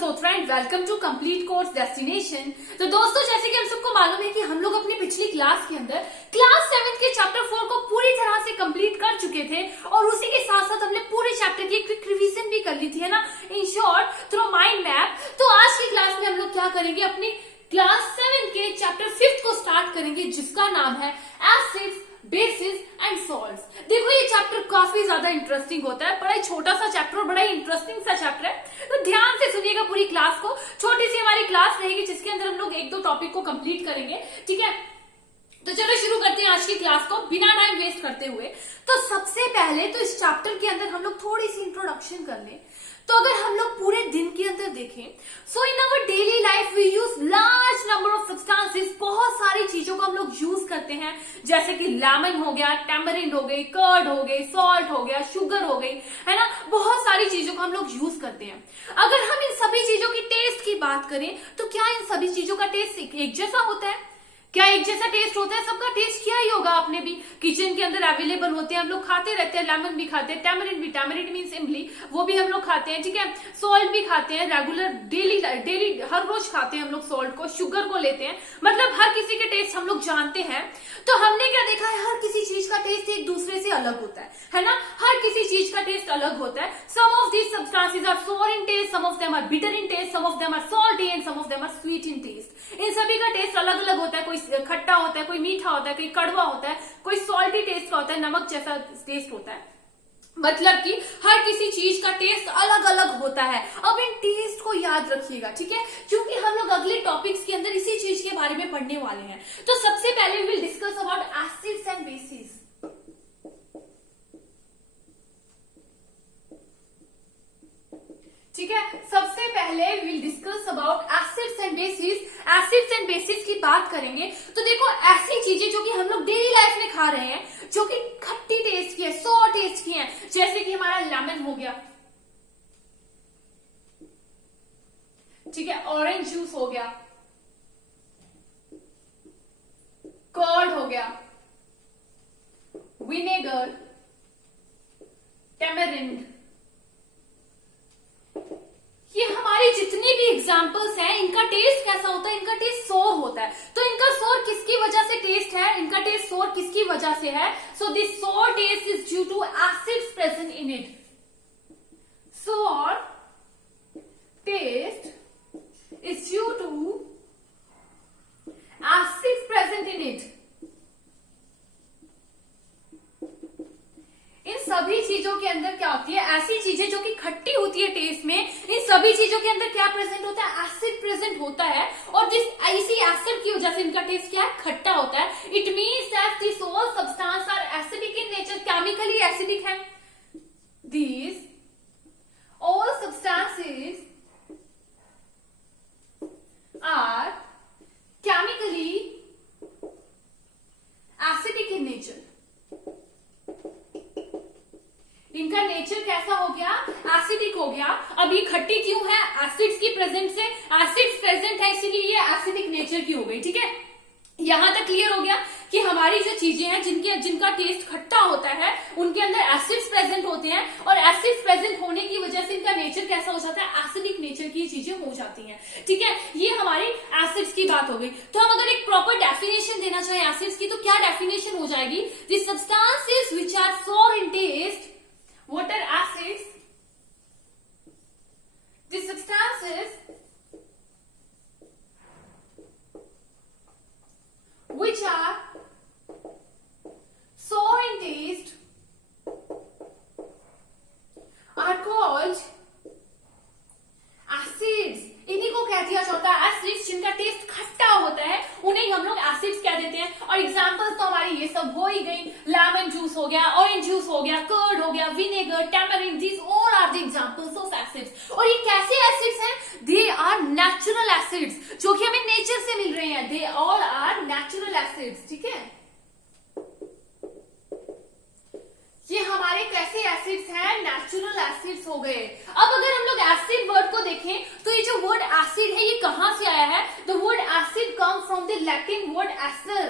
Malhotra and welcome to complete course destination. तो दोस्तों, जैसे कि हम सबको मालूम है कि हम लोग अपनी पिछली क्लास के अंदर क्लास 7 के चैप्टर 4 को पूरी तरह से कंप्लीट कर चुके थे और उसी के साथ साथ हमने पूरे चैप्टर की क्विक रिवीजन भी कर ली थी, है ना, in short through mind map. तो आज की क्लास में हम लोग क्या करेंगे, अपनी क्लास 7 के चैप्टर 5 को स्टार्ट करेंगे, जिसका नाम है एसिड्स, बेसिस एंड सॉल्ट्स। देखो, ये चैप्टर काफी ज्यादा इंटरेस्टिंग होता है, बड़ा ही छोटा सा चैप्टर और बड़ा ही इंटरेस्टिंग सा चैप्टर है। तो ध्यान से सुनिएगा पूरी क्लास को। छोटी सी हमारी क्लास रहेगी जिसके अंदर हम लोग एक दो टॉपिक को कंप्लीट करेंगे, ठीक है। तो चलो शुरू करते हैं आज की क्लास को बिना टाइम वेस्ट करते हुए। तो सबसे पहले तो इस चैप्टर के अंदर हम लोग थोड़ी सी इंट्रोडक्शन कर लें। तो अगर हम लोग पूरे दिन के अंदर देखें, so in our daily life we use large number of substances. बहुत सारी चीजों को हम लोग यूज करते हैं, जैसे कि लेमन हो गया, टैमरिंड हो गई, कर्ड हो गई, सॉल्ट हो गया, शुगर हो गई, है ना। बहुत सारी चीजों को हम लोग यूज करते हैं। अगर हम इन सभी चीजों की टेस्ट की बात करें तो क्या इन सभी चीजों का टेस्ट एक जैसा होता है? क्या एक जैसा टेस्ट होता है? सबका टेस्ट किया ही होगा आपने भी। किचन के अंदर अवेलेबल होते हैं, हम लोग खाते रहते हैं। लेमन भी खाते हैं, टैमरिंड भी, टैमरिंड मींस इमली, वो भी हम लोग खाते हैं, ठीक है। सॉल्ट भी खाते हैं, रेगुलर डेली हर रोज खाते हैं हम लोग सॉल्ट को, शुगर को लेते हैं। मतलब हर किसी के टेस्ट हम लोग जानते हैं। तो हमने क्या देखा है, हर किसी चीज का टेस्ट एक दूसरे से अलग होता है ना। हर किसी चीज का टेस्ट अलग होता है। Some of these substances are sour in taste, some of them are bitter in taste, some of them are salty and some of them are sweet in taste. इन सभी का टेस्ट अलग अलग होता है। कोई खट्टा होता है, कोई मीठा होता है, कोई कड़वा होता है, कोई सॉल्टी टेस्ट का होता है, नमक जैसा टेस्ट होता है। मतलब कि हर किसी चीज का टेस्ट अलग अलग होता है। अब इन टेस्ट को याद रखिएगा, ठीक है, क्योंकि हम लोग अगले टॉपिक्स के अंदर इसी चीज के बारे में पढ़ने वाले हैं। तो सबसे पहले will discuss about acids and bases. ठीक है, सबसे पहले will discuss about acids and bases. Acids and bases की बात करेंगे तो देखो, ऐसी चीजें जो कि हम लोग डेली लाइफ में खा रहे हैं, जो कि खट्टी टेस्ट की है, सोर टेस्ट की है, जैसे कि हमारा लेमन हो गया, ठीक है, ऑरेंज जूस हो गया, कर्ड हो गया, विनेगर, टैमरिंड, ये हमारी जितनी भी एग्जाम्पल्स हैं, इनका टेस्ट कैसा होता है? इनका टेस्ट सोर होता है। तो इनका सोर किसकी वजह से टेस्ट है? इनका टेस्ट सोर किसकी वजह से है? So this sour taste is due to acids present in it. Sour taste is due to acids present in it. इन सभी चीजों के अंदर क्या होती है? ऐसी चीजें जो कि खट्टी होती है टेस्ट में, इन सभी चीजों के अंदर क्या प्रेजेंट होता है? एसिड प्रेजेंट होता है। और जिस इसी एसिड की वजह से इनका टेस्ट क्या है? खट्टा होता है। It means that this all substance are acidic in nature, chemically acidic है। These all substances are chemically acidic in nature. इनका नेचर कैसा हो गया? एसिडिक हो गया। अब ये खट्टी क्यों है? एसिड्स की प्रेजेंट से, एसिड्स प्रेजेंट है इसीलिए ये एसिडिक नेचर की हो गई, ठीक है। यहां तक क्लियर हो गया कि हमारी जो चीजें हैं जिनका टेस्ट खट्टा होता है, उनके अंदर एसिड्स प्रेजेंट होते हैं और एसिड्स प्रेजेंट होने की वजह से इनका नेचर कैसा हो जाता है? एसिडिक नेचर की चीजें हो जाती हैं, ठीक है। ये हमारी एसिड्स की बात हो गई। तो हम अगर एक प्रॉपर डेफिनेशन देना चाहें एसिड्स की, तो क्या डेफिनेशन हो जाएगी? The substances which are sour in test, what are acids? The substances which are sour in taste are called acids. इन्हीं को कह दिया जाता है एसिड्स। जिनका टेस्ट खट्टा होता है उन्हें हम लोग एसिड्स कह देते हैं। और एग्जांपल्स तो हमारी ये सब हो ही गई। लेमन जूस हो गया, ऑरेंज जूस हो गया, कर्ड हो गया, vinegar, tamarind, these all are the examples of acids. और ये कैसे एसिड्स हैं? दे आर नेचुरल एसिड्स, जो कि हमें नेचर से मिल रहे हैं। They all are natural acids, ठीक है। ये हमारे कैसे एसिड्स हैं? नेचुरल एसिड्स हो गए। अब अगर हम लोग एसिड वर्ड को देखें तो ये जो वर्ड एसिड है, ये कहां से आया है? The word acid come from the Latin word Acer,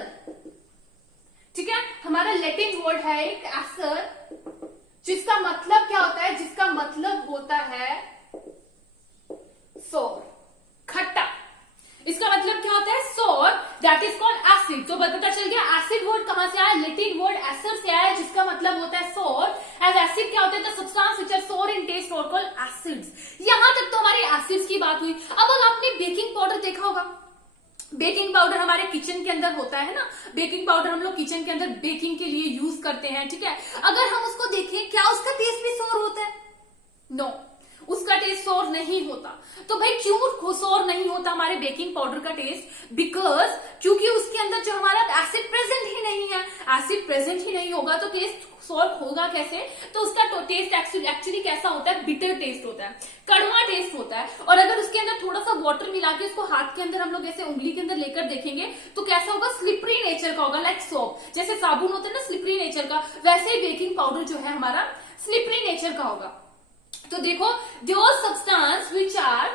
ठीक है। हमारा लैटिन वर्ड है एक एसर, जिसका मतलब क्या होता है? जिसका मतलब होता है सोर, खट्टा। इसका मतलब क्या होता है? सोर, दैट इज कॉल्ड एसिड। तो पता चल गया एसिड वर्ड कहां से आया, लैटिन वर्ड एसर से आया, जिसका मतलब होता है सोर। एज एसिड क्या होता है? The substance which are sour in test और कॉल्ड एसिड्स। यहां तक तो हमारे एसिड्स की बात हुई। अब अगर आपने बेकिंग पाउडर देखा होगा, बेकिंग पाउडर हमारे किचन के अंदर होता है ना, बेकिंग पाउडर हम लोग किचन के अंदर बेकिंग के लिए यूज करते हैं, ठीक है। अगर हम उसको देखें, क्या उसका टेस्ट भी सोर होता है? नो, उसका टेस्ट सोर नहीं होता। तो भाई क्यों सोर नहीं होता हमारे बेकिंग पाउडर का टेस्ट? बिकॉज क्योंकि उसके अंदर जो हमारा एसिड प्रेजेंट ही नहीं है। एसिड प्रेजेंट ही नहीं होगा तो टेस्ट सोर होगा कैसे? तो उसका टेस्ट एक्चुअली कैसा होता है? बिटर टेस्ट होता है, कड़वा टेस्ट होता है। और अगर उसके अंदर थोड़ा सा वाटर मिला के उसको हाथ के अंदर हम लोग ऐसे उंगली के अंदर लेकर देखेंगे तो कैसा होगा? स्लिपरी नेचर का होगा, लाइक सोप। जैसे साबुन होता है ना स्लिपरी नेचर का, वैसे ही बेकिंग पाउडर जो है हमारा स्लिपरी नेचर का होगा। तो देखो, those substance which are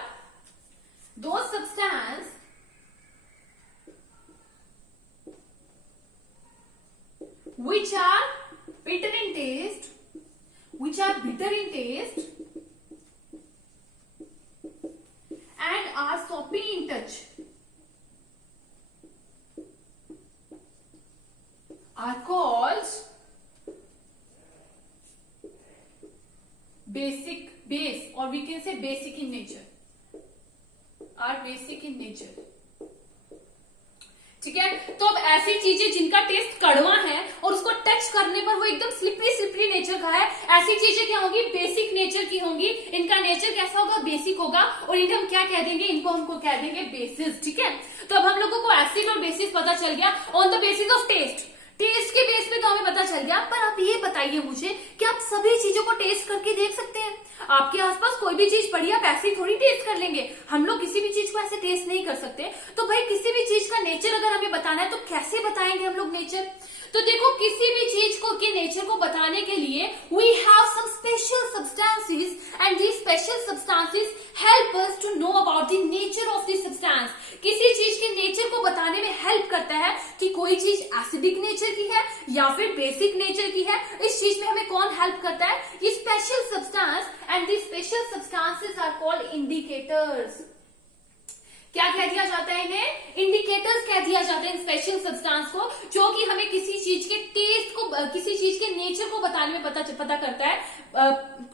bitter in taste, and are soapy in touch, are called base, or we can say basic in nature, are basic in nature, ठीक है। तो अब ऐसी चीजें जिनका टेस्ट कड़वा है और उसको टच करने पर वो एकदम स्लिपरी नेचर का है, ऐसी चीजें क्या होंगी? बेसिक नेचर की होंगी। इनका नेचर कैसा होगा? बेसिक होगा। और इन्हें हम क्या कह देंगे? इनको हमको कह देंगे बेसिस, ठीक है। तो अब हम लोगों को एसिड और बेसिस पता चल गया on the basis of taste. Taste के बेस पे तो हमें पता चल गया, पर आप ये बताइए मुझे कि आप सभी चीजों को टेस्ट करके देख सकते हैं? आपके आसपास कोई भी चीज पड़ी, आप ऐसे ही थोड़ी टेस्ट कर लेंगे। हम लोग किसी भी चीज को ऐसे टेस्ट नहीं कर सकते। तो भाई किसी भी चीज का नेचर अगर हमें बताना है तो कैसे बताएंगे हम लोग नेचर? तो देखो, किसी भी चीज को के नेचर को बताने के लिए we have some special substances, and these special substances help us to know about the nature of this substance. किसी चीज के नेचर को बताने में हेल्प करता है कि कोई चीज एसिडिक नेचर की है या फिर बेसिक नेचर की है। इस चीज में हमें कौन हेल्प करता है? ये special substance, and these special substances are called indicators. क्या कह दिया जाता है इन्हें? इंडिकेटर्स कह दिया जाता है इन स्पेशल सब्सटेंस को, जो कि हमें किसी चीज के टेस्ट को, किसी चीज के नेचर को बताने में पता करता है,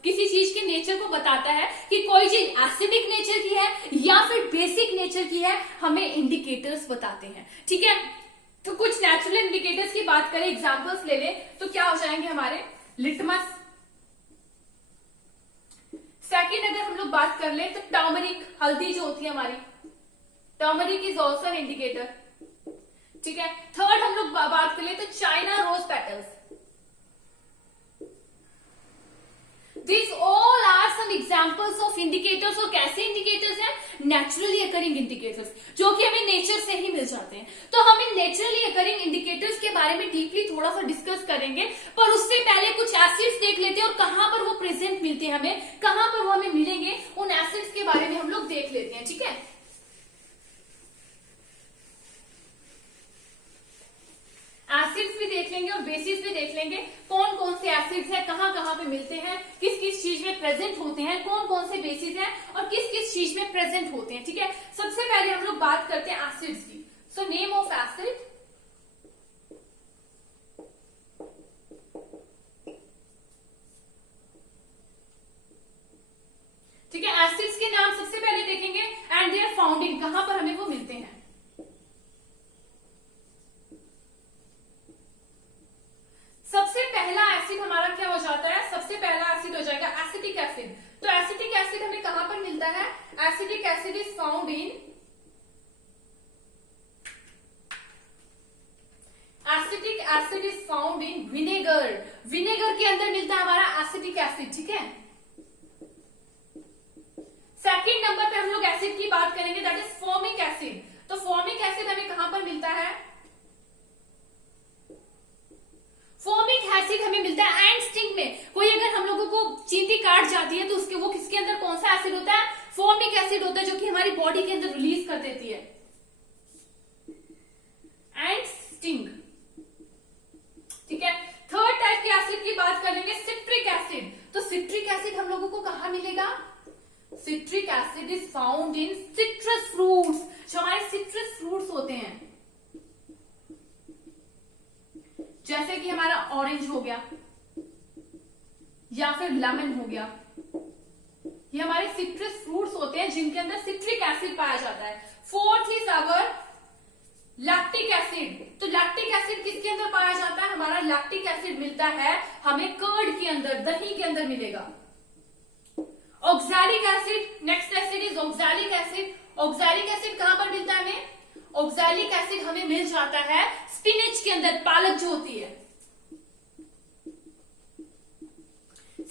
किसी चीज के नेचर को बताता है कि कोई चीज एसिडिक नेचर की है या फिर बेसिक नेचर की है, हमें इंडिकेटर्स बताते हैं, ठीक है। तो कुछ नेचुरल इंडिकेटर्स की बात करें, एग्जाम्पल्स ले लें तो क्या हो जाएंगे हमारे? लिटमस। सेकेंड अगर हम लोग बात कर ले तो टर्मरिक, हल्दी जो होती है हमारी, turmeric is also an indicator, ठीक है। थर्ड हम लोग बात कर ले तो China rose petals. These all are some examples of indicators। और कैसे इंडिकेटर्स हैं? नेचुरली अकरिंग इंडिकेटर्स, जो कि हमें नेचर से ही मिल जाते हैं। तो हम इन नेचुरली अकरिंग इंडिकेटर्स के बारे में डीपली थोड़ा सा डिस्कस करेंगे, पर उससे पहले कुछ एसिड्स देख लेते हैं और कहां पर वो प्रेजेंट मिलते हैं हमें, कहां पर वो हमें मिलेंगे, उन एसिड्स के बारे में हम लोग देख लेते हैं, ठीक है। एसिड्स भी देख लेंगे और बेसिस भी देख लेंगे, कौन कौन से एसिड्स हैं, कहां कहां पे मिलते हैं, किस किस चीज में प्रेजेंट होते हैं, कौन कौन से बेसिस हैं और किस किस चीज में प्रेजेंट होते हैं, ठीक है। सबसे पहले हम लोग बात करते हैं एसिड्स की। सो नेम ऑफ एसिड, ठीक है। एसिड्स के नाम सबसे पहले देखेंगे एंड देयर फाउंडिंग, कहां पर हमें वो मिलते हैं। सबसे पहला एसिड हमारा क्या हो जाता है? सबसे पहला एसिड हो जाएगा एसिटिक एसिड। तो एसिटिक एसिड हमें कहां पर मिलता है? Acetic acid is found in, acetic acid is found in vinegar. Vinegar के अंदर मिलता है हमारा एसिटिक एसिड, ठीक है। सेकंड नंबर पे हम लोग एसिड की बात करेंगे, दैट इज फॉर्मिक एसिड। तो फॉर्मिक एसिड हमें कहां पर मिलता है? फॉर्मिक एसिड हमें मिलता है एंड स्टिंग में। कोई अगर हम लोगों को चींटी काट जाती है तो उसके वो किसके अंदर कौन सा एसिड होता है? फॉर्मिक एसिड होता है, जो कि हमारी बॉडी के अंदर रिलीज कर देती है एंड स्टिंग, ठीक है। थर्ड टाइप के एसिड की बात कर लेंगे, सिट्रिक एसिड। तो सिट्रिक एसिड हम लोगों को कहां मिलेगा? Citric citric acid is found in citrus fruits. जो हमारे सिट्रस फ्रूट्स होते हैं, जैसे कि हमारा ऑरेंज हो गया या फिर लेमन हो गया, ये हमारे सिट्रस फ्रूट्स होते हैं जिनके अंदर सिट्रिक एसिड पाया जाता है। Fourth is our lactic acid. तो लैक्टिक एसिड किसके अंदर पाया जाता है? हमारा लैक्टिक एसिड मिलता है हमें कर्ड के अंदर, दही के अंदर मिलेगा। Oxalic acid, next acid is oxalic acid. Oxalic acid कहां पर मिलता है हमें? ऑक्सैलिक एसिड हमें मिल जाता है स्पिनच के अंदर, पालक जो होती है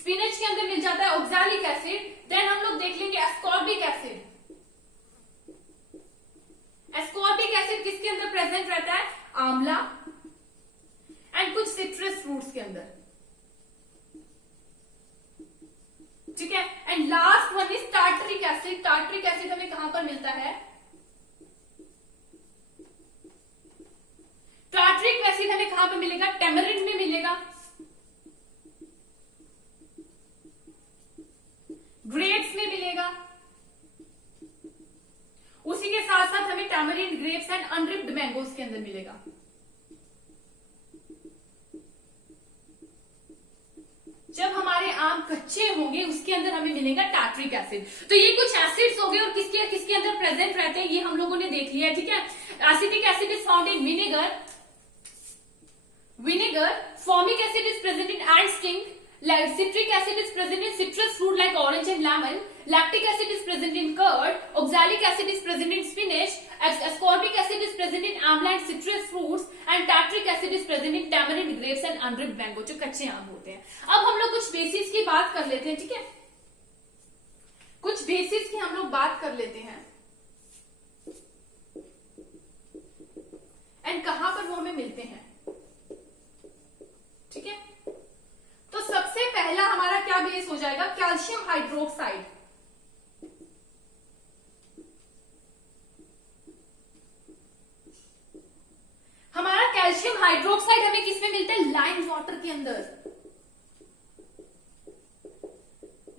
स्पिनच के अंदर मिल जाता है ऑक्सैलिक एसिड। देन हम लोग देख लेंगे एस्कॉर्बिक एसिड। एस्कॉर्बिक एसिड किसके अंदर प्रेजेंट रहता है? आंवला एंड कुछ सिट्रस फ्रूट्स के अंदर, ठीक है। And last one is tartaric acid. Tartaric acid हमें कहां पर मिलता है? टार्टरिक एसिड हमें कहां पर मिलेगा? टेमरिंड में मिलेगा, ग्रेप्स में मिलेगा, उसी के साथ साथ हमें टैमरिंड, ग्रेप्स एंड अनरिप्ड मैंगोज के अंदर मिलेगा। जब हमारे आम कच्चे होंगे उसके अंदर हमें मिलेगा टार्टरिक एसिड। तो ये कुछ एसिड्स हो गए और किसके किसके अंदर प्रेजेंट रहते हैं ये हम लोगों ने देख लिया, ठीक है। Acetic acid is found in vinegar, formic acid is present in ant sting, citric acid is present in citrus fruit like orange and lemon, lactic acid is present in curd, oxalic acid is present in spinach, ascorbic acid is present in amla and citrus fruits, and tartaric acid is present in tamarind, grapes and unripe mango, जो कच्चे आम होते हैं। अब हम लोग कुछ basis की बात कर लेते हैं, ठीक है। कुछ बेसिस की हम लोग बात कर लेते हैं एंड कहां पर वो हमें मिलते हैं, ठीक है। तो सबसे पहला हमारा क्या बेस हो जाएगा? Calcium hydroxide. हमारा कैल्शियम हाइड्रोक्साइड हमें किसमें मिलता है? लाइम वाटर के अंदर।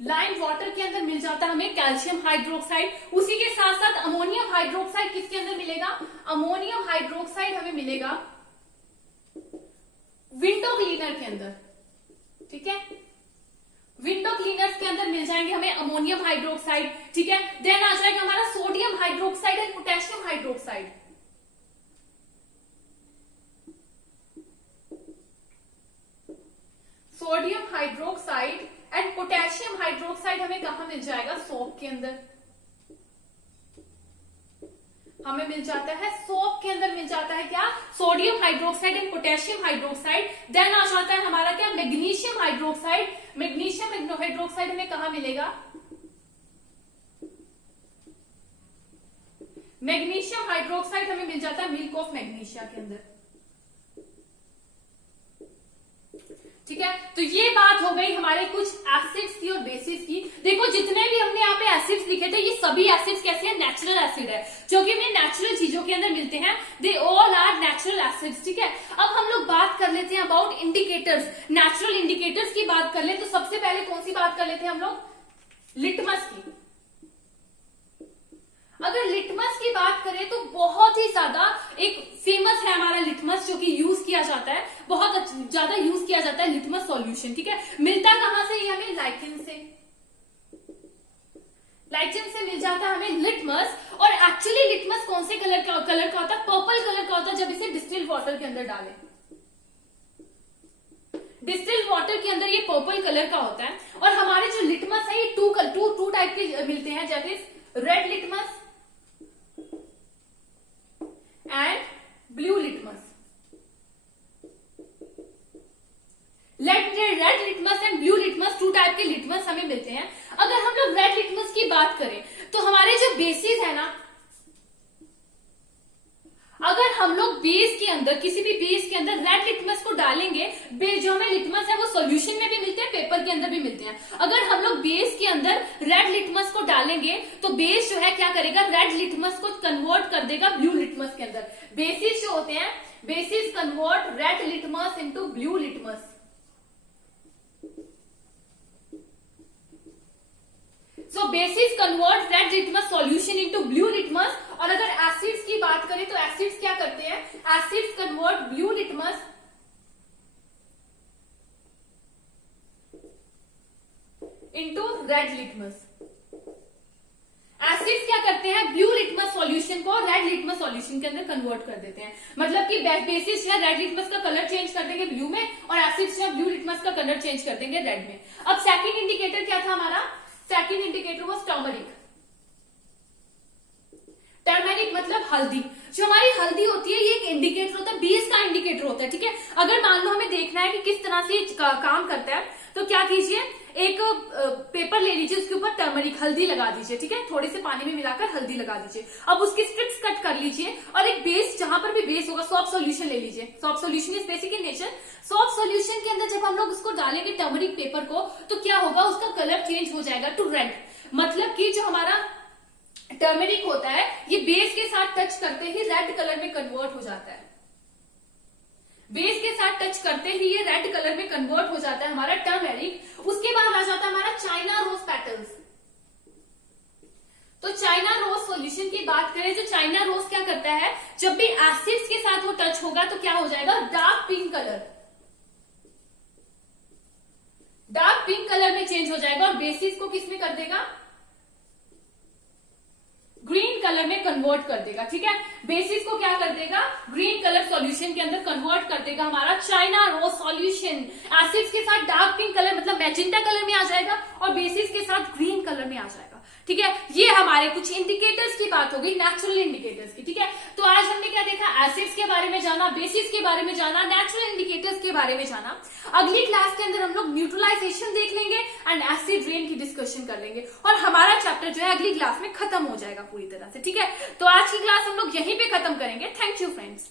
लाइम वाटर के अंदर मिल जाता है हमें कैल्शियम हाइड्रोक्साइड। उसी के साथ साथ अमोनियम हाइड्रोक्साइड किसके अंदर मिलेगा? अमोनियम हाइड्रोक्साइड हमें मिलेगा विंडो क्लीनर के अंदर, ठीक है। विंडो क्लीनर्स के अंदर मिल जाएंगे हमें अमोनियम हाइड्रोक्साइड, ठीक है। देन आ जाएगा हमारा sodium hydroxide and potassium hydroxide. Sodium hydroxide and potassium hydroxide हमें कहां मिल जाएगा? सोप के अंदर हमें मिल जाता है, सोप के अंदर मिल जाता है क्या? Sodium hydroxide and potassium hydroxide. Then आ जाता है हमारा क्या? Magnesium hydroxide. मैग्नीशियम हाइड्रोक्साइड हमें कहां मिलेगा? मैग्नीशियम हाइड्रोक्साइड हमें मिल जाता है मिल्क ऑफ मैग्नीशिया के अंदर, ठीक है। तो ये बात हो गई हमारे कुछ एसिड्स की और बेसिस की। देखो जितने भी हमने यहाँ पे एसिड्स लिखे थे ये सभी एसिड्स कैसे हैं? नेचुरल एसिड है, जो कि हमें नेचुरल चीजों के अंदर मिलते हैं। They all are natural acids, ठीक है। अब हम लोग बात कर लेते हैं अबाउट इंडिकेटर्स, नेचुरल इंडिकेटर्स की बात कर ले तो सबसे पहले कौन सी बात कर लेते हैं हम लोग? लिटमस की। अगर लिटमस की बात करें तो बहुत ही ज्यादा एक फेमस है हमारा लिटमस, जो कि यूज किया जाता है, बहुत ज्यादा यूज किया जाता है लिटमस सॉल्यूशन, ठीक है। मिलता कहां से? ये हमें लाइकेन से, लाइकेन से मिल जाता है हमें लिटमस। और एक्चुअली लिटमस कौन से कलर का होता है? पर्पल कलर का होता है जब इसे डिस्टिल्ड वाटर के अंदर डालें। डिस्टिल्ड वाटर के अंदर ये पर्पल कलर का होता है। और हमारे जो लिटमस है ये टू टाइप के मिलते हैं, जैसे red litmus and blue litmus. Red litmus and blue litmus, two type के लिटमस हमें मिलते हैं। अगर हम लोग रेड लिटमस की बात करें तो हमारे जो बेसिस है ना, अगर हम लोग बेस के अंदर, किसी भी बेस के अंदर रेड लिटमस को डालेंगे, जो हमें लिटमस है वो सॉल्यूशन में भी मिलते हैं, पेपर के अंदर भी मिलते हैं। अगर हम लोग बेस के अंदर रेड लिटमस को डालेंगे तो बेस जो है क्या करेगा? रेड लिटमस को कन्वर्ट कर देगा ब्लू लिटमस के अंदर। बेसिस जो होते हैं, bases convert red litmus into blue litmus. So bases convert red litmus solution into blue litmus. और अगर एसिड्स की बात करें तो एसिड्स क्या करते हैं, acids convert blue litmus into red litmus. Acids क्या करते हैं, ब्लू लिटमस सॉल्यूशन को रेड लिटमस सॉल्यूशन के अंदर कन्वर्ट कर देते हैं। मतलब कि बेसिस जो है रेड लिटमस का कलर चेंज कर देंगे ब्लू में, और एसिड्स जो है ब्लू लिटमस का कलर चेंज कर देंगे रेड में। अब सेकंड इंडिकेटर क्या था हमारा, second indicator was turmeric. Turmeric मतलब हल्दी। जो हमारी हल्दी होती है ये एक इंडिकेटर होता है, बेस का इंडिकेटर होता है, ठीक है। अगर मान लो हमें देखना है कि किस तरह से काम करता है, तो क्या कीजिए, एक पेपर ले लीजिए, उसके ऊपर टर्मरिक हल्दी लगा दीजिए, ठीक है, थोड़े से पानी में मिलाकर हल्दी लगा दीजिए। अब उसकी स्ट्रिप्स कट कर लीजिए, और एक बेस, जहां पर भी बेस होगा, सॉफ्ट सॉल्यूशन ले लीजिए। Soft solution is basic in nature. Soft solution के अंदर जब हम लोग उसको डालेंगे टर्मरिक पेपर को, तो क्या होगा, उसका कलर चेंज हो जाएगा टू रेड। मतलब कि जो हमारा टर्मरिक होता है ये बेस के साथ टच करते ही रेड कलर में कन्वर्ट हो जाता है। बेस के साथ टच करते ही ये रेड कलर में कन्वर्ट हो जाता है हमारा टर्मरिक। उसके बाद आ जाता है हमारा चाइना रोज पेटल्स। तो चाइना रोज सॉल्यूशन की बात करें, जो चाइना रोज क्या करता है, जब भी एसिड्स के साथ वो टच होगा तो क्या हो जाएगा, dark pink colour, dark pink colour में चेंज हो जाएगा, और बेसिस को किस में कर देगा, ग्रीन कलर में कन्वर्ट कर देगा, ठीक है। बेसिस को क्या कर देगा, ग्रीन कलर सॉल्यूशन के अंदर कन्वर्ट कर देगा हमारा चाइना रोज सॉल्यूशन। एसिड्स के साथ डार्क पिंक कलर मतलब मैजेंटा कलर में आ जाएगा, और बेसिस के साथ ग्रीन कलर में आ जाएगा, ठीक है। ये हमारे कुछ इंडिकेटर्स की बात हो गई, नेचुरल इंडिकेटर्स की, ठीक है। तो आज हमने क्या देखा, एसिड्स के बारे में जाना, बेसिस के बारे में जाना, नेचुरल इंडिकेटर्स के बारे में जाना। अगली क्लास के अंदर हम लोग न्यूट्रलाइजेशन देख लेंगे एंड एसिड रेन की डिस्कशन कर लेंगे, और हमारा चैप्टर जो है अगली क्लास में खत्म हो जाएगा पूरी तरह से, ठीक है। तो आज की क्लास हम लोग यहीं पे खत्म करेंगे। Thank you friends.